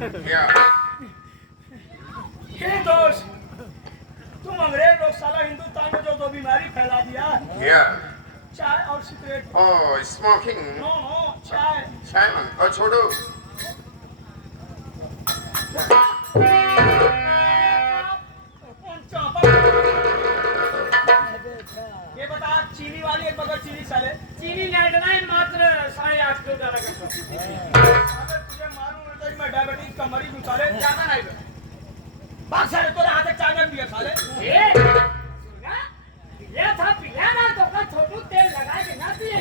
ये दोस्त तुम अंग्रेज लोग साला हिंदुस्तान में जो दो बीमारी फैला दिया चाय और सिगरेट स्मोकिंग नो चाय और छोड़ो ये बता चीनी वाली एक बगल चीनी साले चीनी लैंडलाइन मात्र 8.5 किलो डाला करता अगर तुझे मालूम है तो मैं डायबिटीज का मरीज हूँ साले ज्यादा नहीं बात साले तो हाथ तक चाय दिया साले ये था पिया ना तो अपना छोटू तेल लगा के ना पिए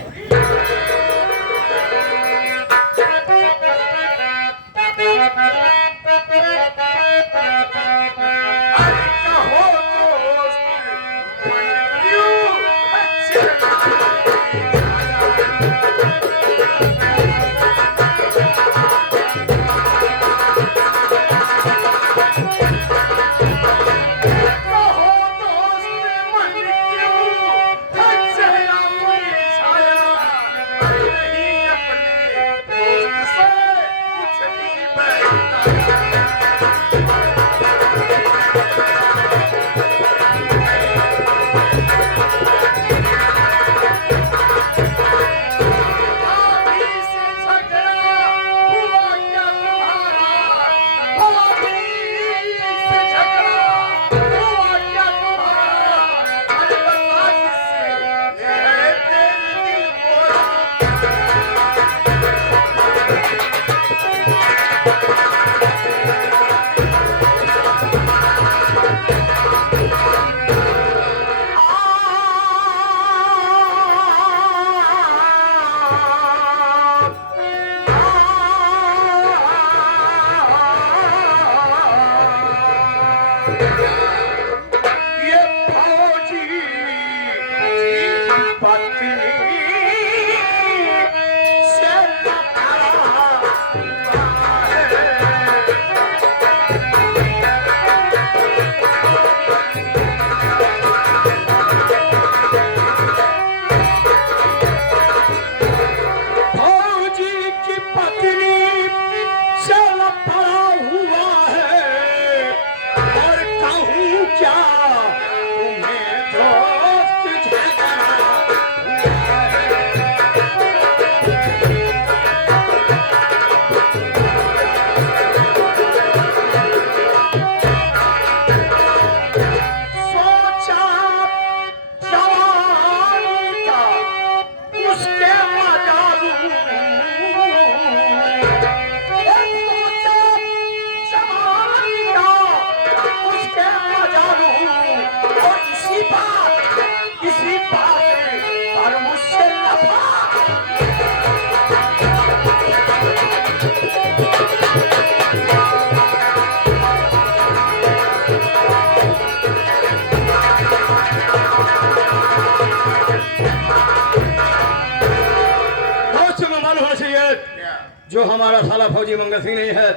जो हमारा साला फौजी मंगल सिंह नहीं है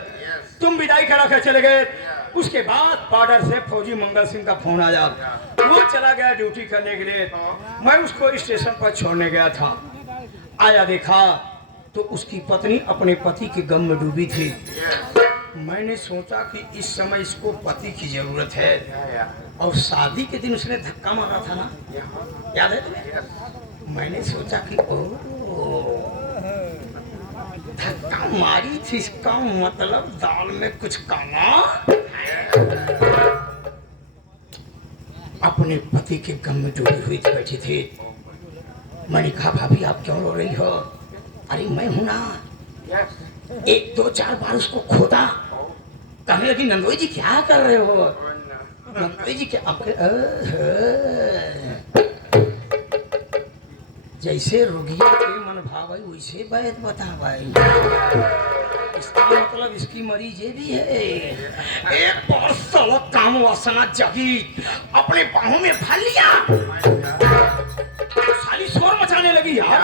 तुम विदाई करा कर चले गए उसके बाद बॉर्डर से फौजी मंगल सिंह का फोन आया वो चला गया ड्यूटी करने के लिए मैं उसको स्टेशन पर छोड़ने गया था आया देखा तो उसकी पत्नी अपने पति के गम में डूबी थी मैंने सोचा कि इस समय इसको पति की जरूरत है और शादी के दिन उसने धक्का मारा था ना याद है तुम्हें मैंने सोचा कि धक्का मारी थी इसका मतलब दाल में कुछ काला अपने पति के गम में डूबी हुई बैठी थी मैंने कहा भाभी आप क्यों रो रही हो अरे मैं हूं ना एक दो चार बार उसको खोदा कहने लगी नंदोई जी क्या कर रहे हो नंदोई जी क्या आपके जैसे रोगिया के मन भाव है वैसे बात बता भाई इसका मतलब इसकी मरीज ये भी है एक बहुत सवक काम वासना जगी अपने बाहों में भर लिया साली शोर मचाने लगी यार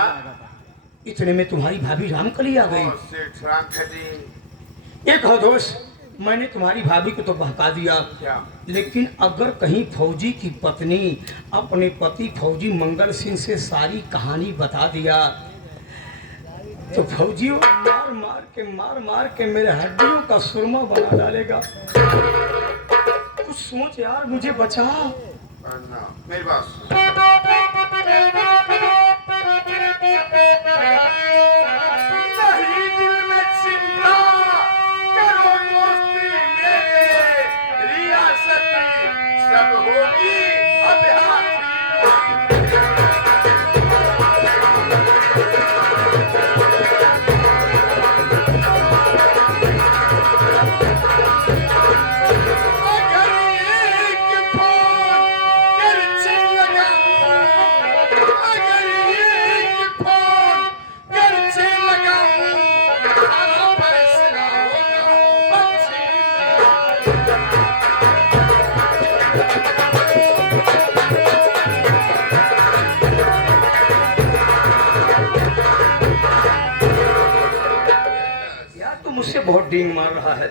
इतने में तुम्हारी भाभी रामकली आ गई एक हो दोस्त मैंने तुम्हारी भाभी को तो बहका दिया लेकिन अगर कहीं फौजी की पत्नी अपने पति फौजी मंगल सिंह से सारी कहानी बता दिया तो फौजी वो मार मार के मेरे हड्डियों का सुरमा बना डालेगा। कुछ सोच यार, मुझे बचा। ना मेरी बात सुन। नहीं दिल में चिंता करो दोस्ती मेरे, रियासती सब होगी अब हाथी। मुझसे बहुत डींग मार रहा है।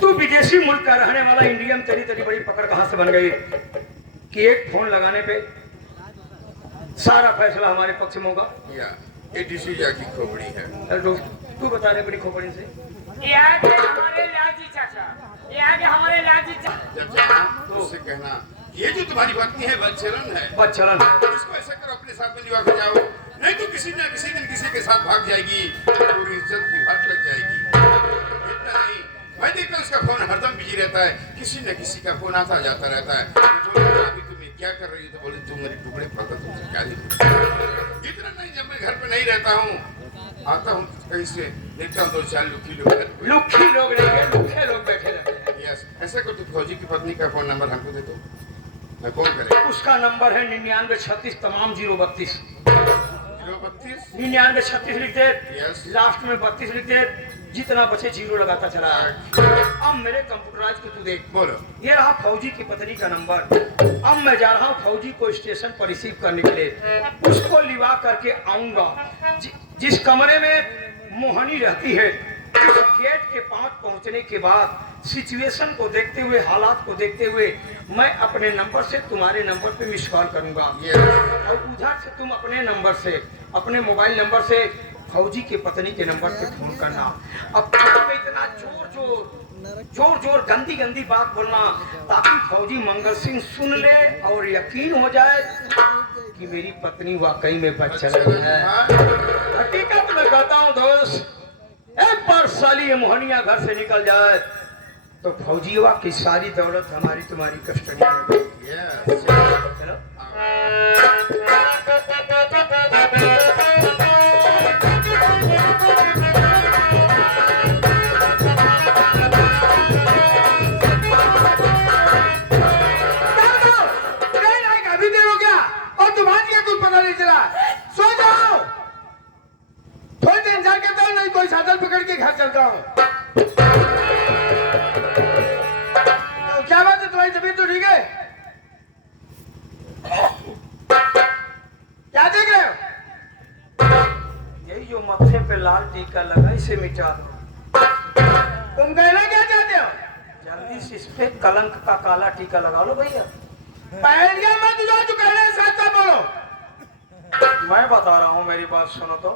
तू विदेशी मुल्क का रहने वाला इंडियन, तेरी तेरी बड़ी पकड़ कहां से बन गई कि एक फोन लगाने पे सारा फैसला हमारे पक्ष में होगा? ये डिसीजा की खोपड़ी है। अरे दोस्त, तू बता दे बड़ी खोपड़ी से। ये आगे हमारे लाजी चाचा, ये आगे हमारे लाजी चाचा। जब जाना तो उससे कहना ये जो तुम्हारी पत्नी है बदचलन है, इसको ऐसा करो अपने साथ में लिवा के जाओ, नहीं तो किसी न किसी दिन किसी के साथ भाग जाएगी, पूरी इज्जत की बात लग जाएगी। इतना नहीं, मैं देखता उसका फोन हरदम बिजी रहता है, किसी न किसी का फोन आता जाता रहता है। अभी तुम क्या कर रही हो? तो बोले तुम मेरे टुकड़े पड़ता, तुमसे क्या लिखूं? इतना नहीं, जब मैं घर पे नहीं रहता हूँ, आता हूँ कहीं से, देखता हूँ 2-4 लुखी लोग लुखे लोग बैठे रहते हैं। यस, ऐसा कोई तो फौजी की पत्नी का फोन नंबर हमको दे दो, मैं कॉल करें। उसका नंबर है 9936 तमाम 032 032 9936 लिख दे, Yes. लास्ट में 32 लिख दे, जितना बचे जीरो लगाता चला है। अब मेरे कंप्यूटराइज को तू देख, बोलो। ये रहा फौजी की पत्नी का नंबर। अब मैं जा रहा हूँ फौजी को स्टेशन पर रिसीव करने के लिए, उसको लिवा करके आऊंगा। जिस कमरे में मोहनी रहती है, उस गेट के पास पहुंचने के बाद सिचुएशन को देखते हुए, हालात को देखते हुए, मैं अपने नंबर से तुम्हारे नंबर पे मिस कॉल करूंगा। और उधर से तुम अपने नंबर से, अपने मोबाइल नंबर से फौजी के पत्नी के नंबर पे फोन करना। अब फोन में इतना जोर जोर गंदी गंदी बात बोलना, ताकि फौजी मंगल सिंह सुन ले और यकीन हो जाए कि मेरी पत्नी वाकई में बदचलन है। हकीकत में कहता हूँ दोस्त, एक बार साली ये मोहनिया घर से निकल जाए तो फौजीवा की सारी दौलत हमारी तुम्हारी कस्टडी में। चलो अभी देर हो गया और तुम्हारी का कुछ पता नहीं चला। सो जाओ, थोड़ी देर इंतजार करता हूँ, नहीं कोई साधन पकड़ के घर चलता हूँ। क्या बात है, तुम्हारी तबीयत तो ठीक है? क्या देख रहे हो? यही जो मत्थे पे लाल टीका लगा, इसे मिटा दो। तुम कहना क्या चाहते हो? जल्दी से इस पे कलंक का काला टीका लगा लो भैया। पहले मत जाओ, जो कह रहे हैं साथ साथ बोलो। मैं बता रहा हूँ, मेरी बात सुनो तो।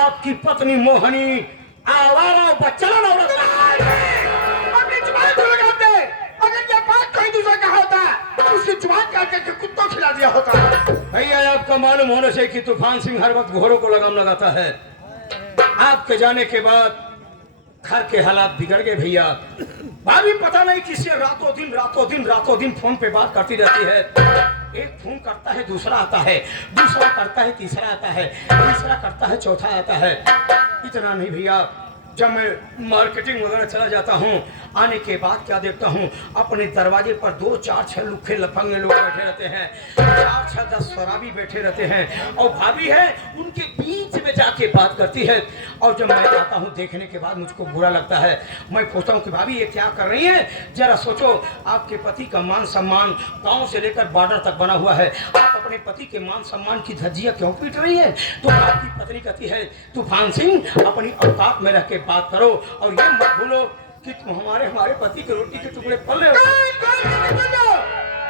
आपकी पत्नी मोहनी आवारा बच्चन औरत अपनी जुबान को लगा दे। अगर ये बात कोई दूसरा कहा होता तो उसकी जुबान काट करके कुत्तों खिला दिया होता। भैया आपका मालूम होने से कि तूफान सिंह हर वक्त घोड़ों को लगाम लगाता है। आपके जाने के बाद घर के हालात बिगड़ गए भैया। भाभी पता नहीं किससे रातों दिन फोन पे बात करती रहती है। एक फोन करता है, दूसरा आता है, दूसरा करता है, तीसरा आता है, तीसरा करता है, चौथा आता है। इतना नहीं भैया, जब मैं मार्केटिंग वगैरह चला जाता हूँ, आने के बाद क्या देखता हूँ, अपने दरवाजे पर 2 4 6 लुखे लफंगे लोग बैठे रहते हैं, 4 6 10 शराबी बैठे रहते हैं, और भाभी है उनके बीच में जाके बात करती है। और जब मैं आता हूँ देखने के बाद मुझको बुरा लगता है। मैं पूछता हूँ कि भाभी ये क्या कर रही हैं? जरा सोचो, आपके पति का मान सम्मान गाँव से लेकर बॉर्डर तक बना हुआ है, आप अपने पति के मान सम्मान की धज्जियाँ क्यों पीट रही है? तो आपकी पत्नी कहती है, तूफान सिंह अपनी औकात में रह के बात करो, और ये मत भूलो कि तुम हमारे पति के रोटी के टुकड़े पल रहे हो।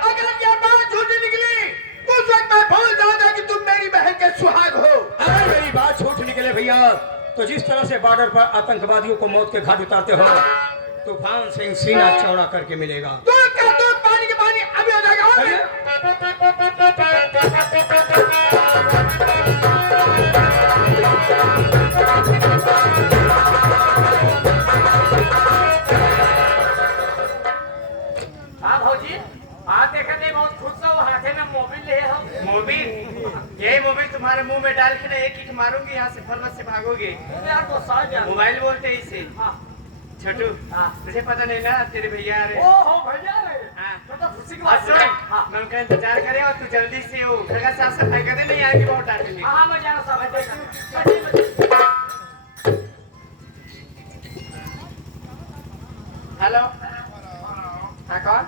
अगर ये बात झूठी निकली तो उस वक्त मैं भूल जाऊंगा कि तुम मेरी बहन के सुहाग हो। अगर मेरी बात झूठ निकले भैया, तो जिस तरह से बॉर्डर पर आतंकवादियों को मौत के घाट उतारते हो, तूफान सिंह सीना चौड़ा करके मिलेगा। तो क्या तुम पानी के पानी अभी हो जाएगा? हाँ भौजी, आज देखा नहीं बहुत खुश हो, हाथे में मोबिल ले हो। मोबिल? यही मोबिल तुम्हारे मुंह में डाल के ना एक किक मारूंगी, यहाँ से फर्मत से भागोगे। मोबाइल बोलते हैं इसे। छोटू, तुझे पता नहीं ना तेरे भैया रे? मैं उनका इंतजार करे और तू जल्दी से वो घर का साफ सफाई कर दे, नहीं आएगी बहुत डांटेंगे। हेलो, हाँ कौन?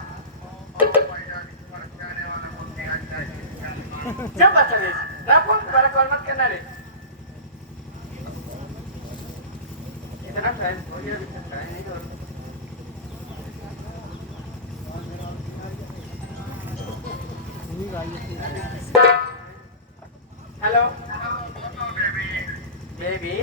जब बच्चा ले रखो, दोबारा कॉल मत करना रे। इतना टाइम हो गया, नहीं हो। हेलो बेबी,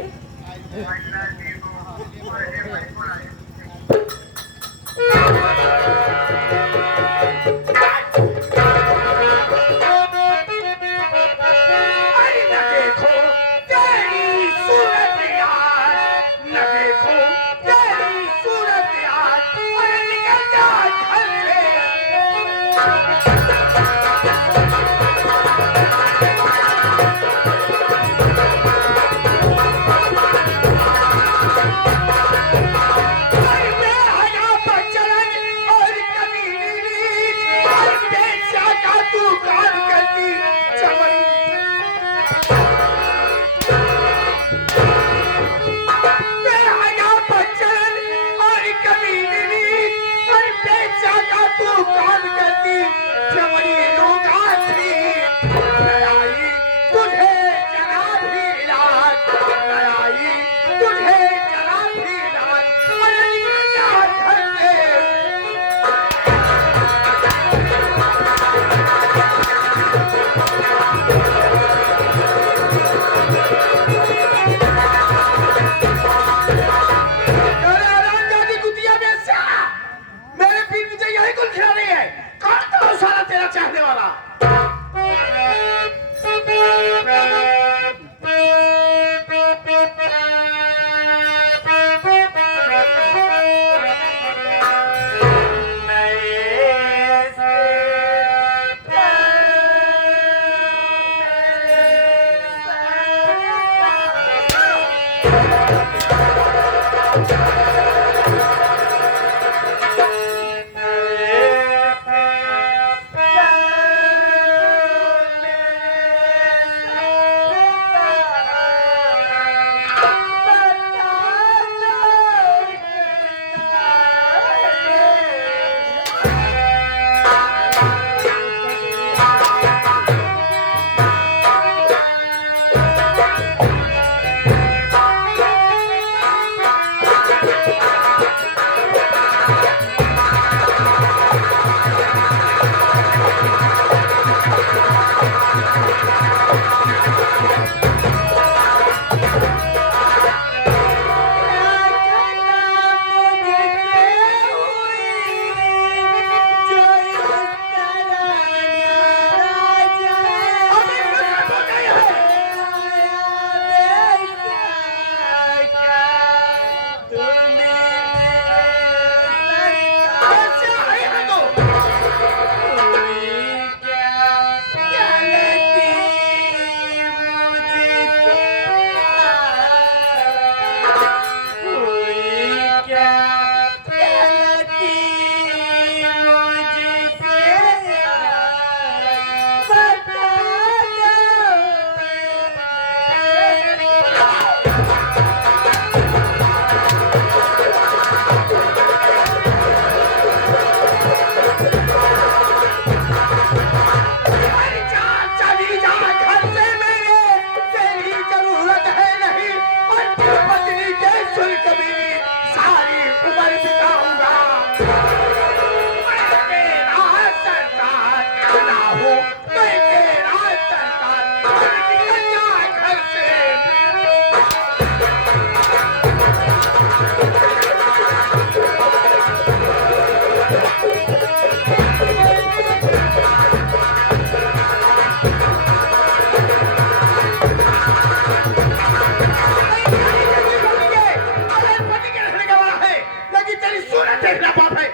देखना बाप है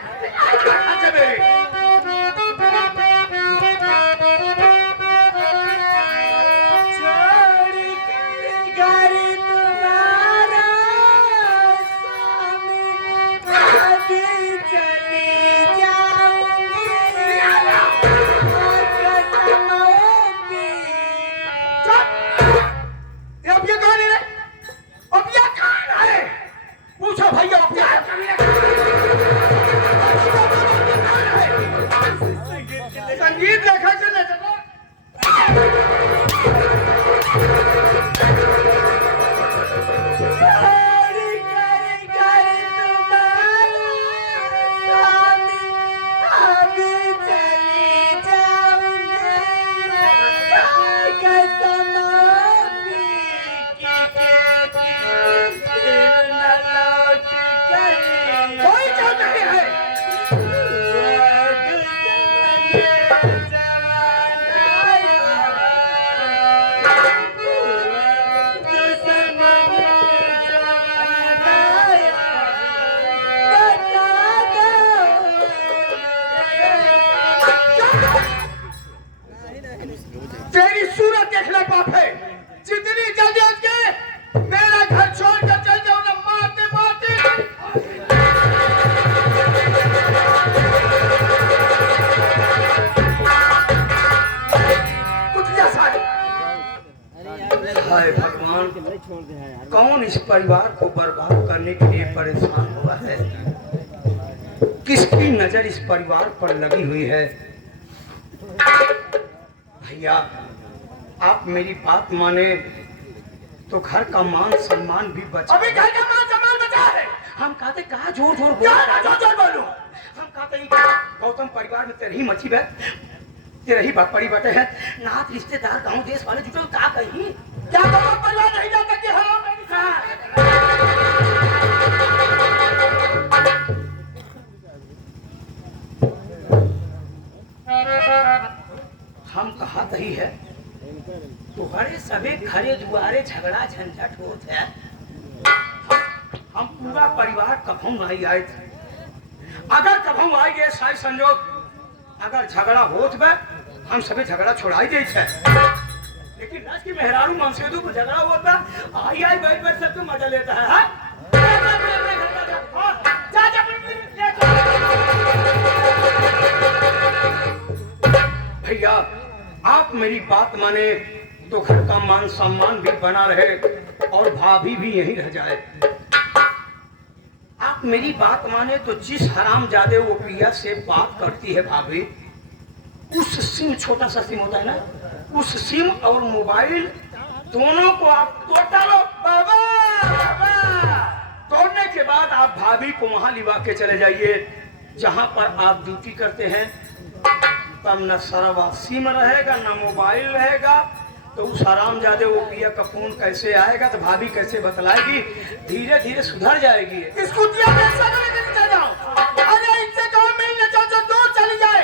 अच्छा मेरे पूछो भैया संगीत लेखा से तेरी सूरत देखना पाप है जितनी जल्दी उठ के मेरा घर छोड़ कर चल जाओ ना मारते मारते कुछ जैसा हाय भगवान कौन इस परिवार को बर्बाद करने के लिए परेशान हुआ है किसकी नजर इस परिवार पर लगी हुई है भैया आप मेरी बात माने तो घर का मान सम्मान भी बचा अभी घर का मान सम्मान बचा है हम कहते कहा जोर जोर क्या जोर जोर बोलूं हम कहते हैं गौतम परिवार में तेरी मची बैठ तेरी बात पड़ी बटे है नाथ रिश्तेदार गांव देश वाले जुटल का कहीं क्या गौतम परिवार नहीं जा सकते हम कहा ही है तुम्हारे सभी घरे दुआरे झगड़ा झंझट होते है हम पूरा परिवार कभू नहीं आए थे अगर कभू आई गए साई संजोग अगर झगड़ा होत बे हम सभी झगड़ा छोड़ाई दे थे लेकिन राज की मेहरारू मनसेदू को झगड़ा होता आई आई बैठ बैठ सबको मजा लेता है हाँ? भैया आप मेरी बात माने तो घर का मान सम्मान भी बना रहे और भाभी भी यहीं रह जाए आप मेरी बात माने तो जिस हरामजादे वो प्रिया से बात करती है भाभी उस सिम छोटा सा सिम होता है ना उस सिम और मोबाइल दोनों को आप तोड़ लो बाबा तोड़ने के बाद आप भाभी को वहां लिवा के चले जाइए जहां पर आप ड्यूटी करते हैं तब न सरवा सिम रहेगा न मोबाइल रहेगा तो उस हरामजादे वो पिया का फोन कैसे आएगा तो भाभी कैसे बतलाएगी धीरे धीरे सुधर जाएगी स्कूटिया में ऐसा नहीं चल जाओ अरे इनसे कहो मैं न जाओ जो दूर चली जाए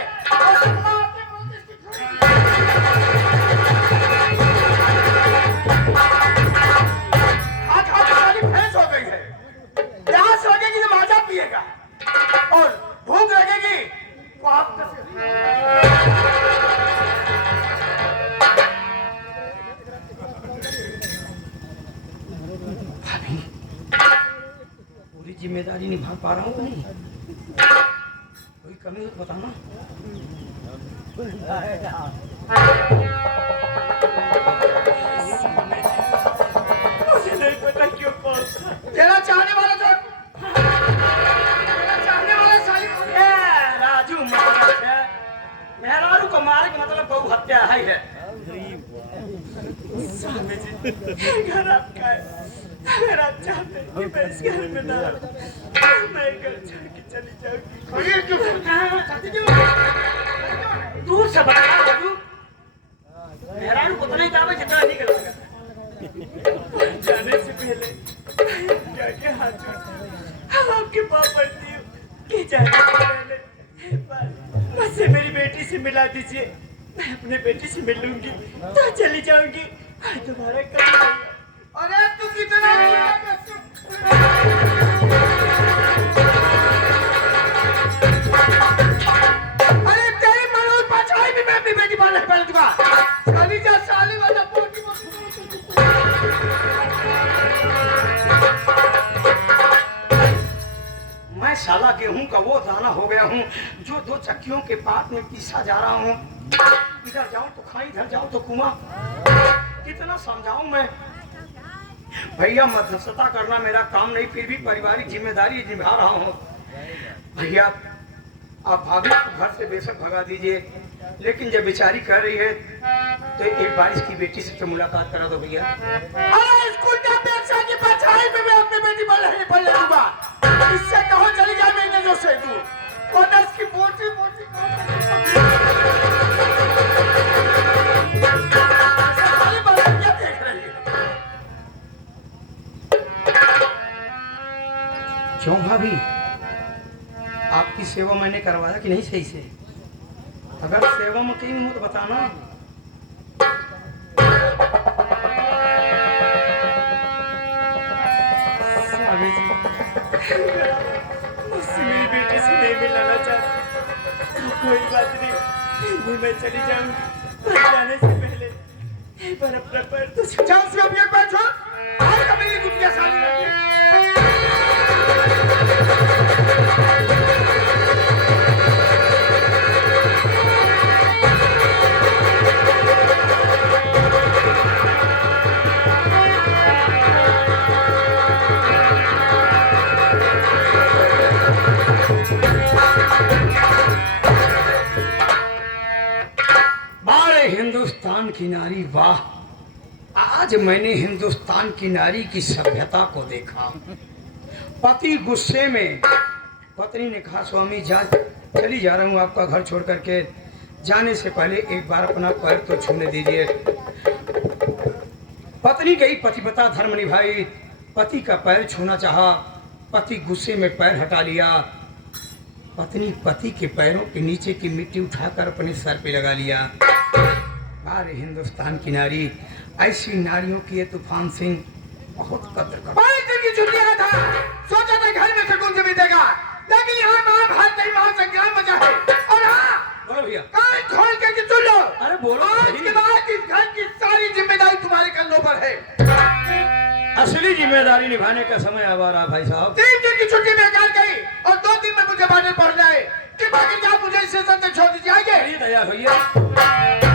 भैंस हो गई है प्यास लगेगी तो माजा पिएगा और भूख लगेगी तो आप भाभी पूरी जिम्मेदारी निभा पा रहा हूँ कि नहीं कोई कमी हो तो बताना मुझे नहीं पता क्यों कौन था तेरा चाहने वाला तो चाहने वाला साली राजू महाराज है मेहरारू को मारे का मतलब बहु हत्या है स्वामी जी घर आपका है अगर आप चाहते हैं कि मैं इस घर में ना मैं घर छोड़ के चली जाऊंगी दूर से बता राजू मेहरारू को तो नहीं जावे जितना नहीं कर सकता जाने से पहले क्या क्या हाथ जोड़ हम आपके पाँव पड़ती हूँ कि जाने से पहले मुझसे मेरी बेटी से मिला दीजिए मैं अपने बेटी से मिल लूंगी तो चली जाऊंगी तुम्हारा काम अरे तू कितना साला गेहूं का वो दाना हो गया हूँ जो 2 चक्कियों के पात में पीसा जा रहा हूँ। इधर जाऊं तो खाई, इधर जाऊं तो कुआं। कितना समझाऊं मैं? भैया मध्यस्थता करना मेरा काम नहीं, फिर भी पारिवारिक जिम्मेदारी निभा रहा हूँ। भैया आप भाभी को घर से बेशक भगा दीजिए, लेकिन जब बेचारी कर रही है तो एक बार इसकी बेटी से तो मुलाकात करा दो भैया। अरे स्कूल की अपेक्षा की पढ़ाई में मैं अपनी बेटी पढ़ लूंगा। इससे कहो चली जाए मैंने जो से तू कॉलेज की पोटी पोटी सारी बातें क्या देख रही है? क्यों भाभी, आपकी सेवा मैंने करवाया कि नहीं सही से? अगर सेवा में कहीं हो तो बताना। मुझसे मेरी बेटी से नहीं मिलाना चाहती। कोई बात नहीं, मैं चली जाऊंगी। जाने से पहले एक बार अपना पैर तो जाओ से अपने पैर छोड़। आज का मेरी गुटिया साली लगी है। हिंदुस्तान की नारी, वाह! आज मैंने हिंदुस्तान की नारी की सभ्यता को देखा। पति गुस्से में, पत्नी ने कहा स्वामी जा चली जा रहा हूँ आपका घर छोड़ करके, जाने से पहले एक बार अपना पैर तो छूने दीजिए। पत्नी गई, पतिव्रता धर्म निभाई, पति का पैर छूना चाहा, पति गुस्से में पैर हटा लिया। पत्नी पति के पैरों के नीचे की मिट्टी उठाकर अपने सर पे लगा लिया। अरे हिंदुस्तान की नारी, ऐसी नारियों की ये तूफान सिंह बहुत कदर कर। 5 दिन की छुट्टी आया था, सोचा था घर में सुकून से बीतेगा, लेकिन यहाँ महाभारत नहीं महासंग्राम मचा है। और हाँ, बोलो भैया, कान खोल के सुन लो। अरे बोलो आज भाई। के बाद इस घर की सारी जिम्मेदारी तुम्हारे कंधों पर है। असली जिम्मेदारी निभाने का समय आ रहा भाई साहब। 3 दिन की छुट्टी में घर गई और 2 दिन में मुझे बाहर पड़ जाए कि बाकी क्या मुझे स्टेशन से छोड़ दीजिए। आगे दया भैया।